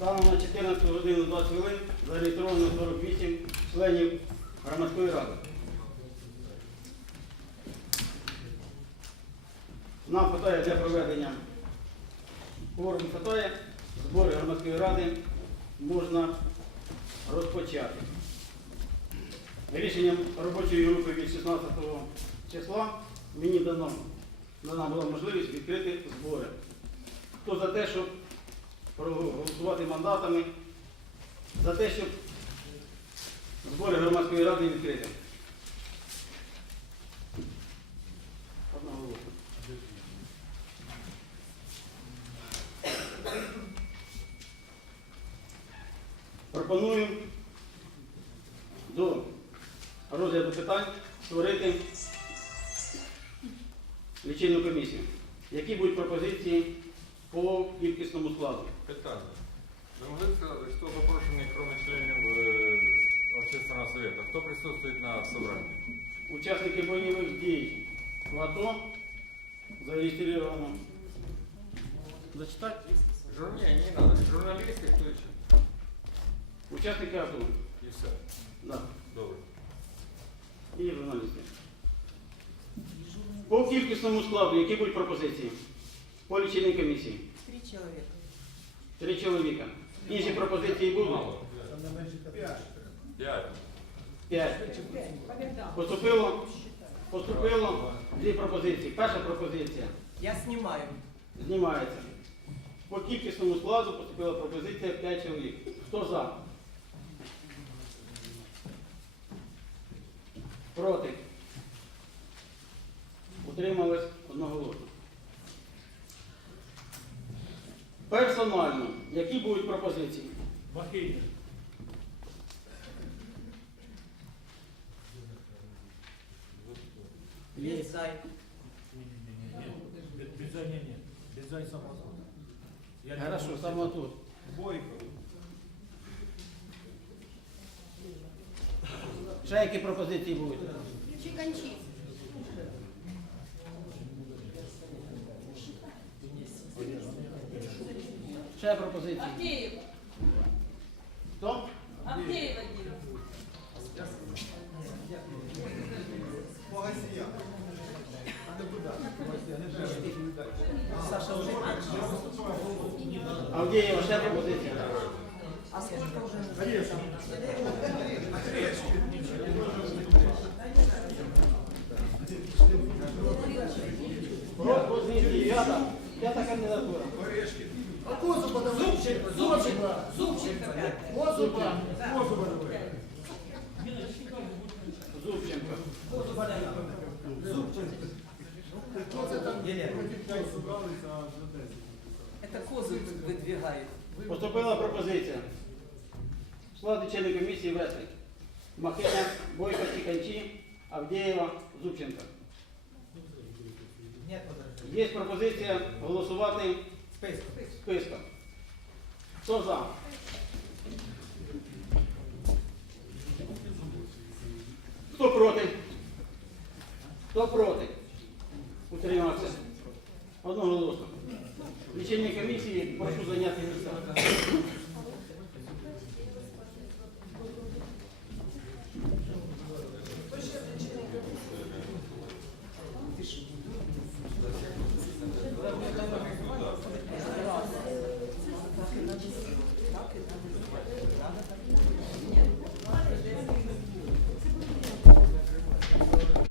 14 годину 20 хвилин зареєстровано 48 членів громадської ради. Нам питає для проведення форум питає, збори громадської ради можна розпочати. Рішенням робочої групи від 16 числа мені дано, дана була можливість відкрити збори. Хто за те, щоб проголосувати мандатами, за те, щоб збори громадської ради відкрити. Одноголосно. Пропоную до розгляду питань створити лічильну комісію. Які будуть пропозиції по кількісному складу? Питання. Ви могли сказати, хто запрошений, кроме членів е, общественного совета? Хто присутствує на собранні? Учасники бойових дій в АТО зареєстровано. Зачитати? Жур... Ні, не треба. Журналісти, хто ще? Учасники АТО. І все. Да. Добре. І журналісти. По кількісному складу, які будуть пропозиції? По лічильній комісії. Три человека. Три чоловіка. Інші пропозиції будуть? Мало. П'ять. П'ять. Поступило? Поступило дві пропозиції. Перша пропозиція Я снимаю. знімається. По кількісному складу поступила пропозиція 5 чоловік. Хто за? Проти? Утримались одноголосно. Персонально, які будуть пропозиції? Махиня. Лезай. Бюджет не, не. Бюджет самосуд. Я не Хорошо, саме тут. Бойко. Ще які пропозиції будуть? Включи кончи. Ще пропозиції. Авдеев. Хто? Один. Саша уже. Авдієва, ще пропозиція. А сколько уже? Пропозиції. П'ята. П'ята кандидатура. Зубченко, Зубченко, Зубченко пятая. Зубченко. Это козы выдвигает. Поступила пропозиція. В складі члени комісії вести. Махиня, Бойко, Тіканчі, Авдієва, Зубченко. Є пропозиція голосувати списком. Хто за? Хто проти? Хто проти? Утримався. Одноголосно. Лічильні комісії прошу зайняти місця.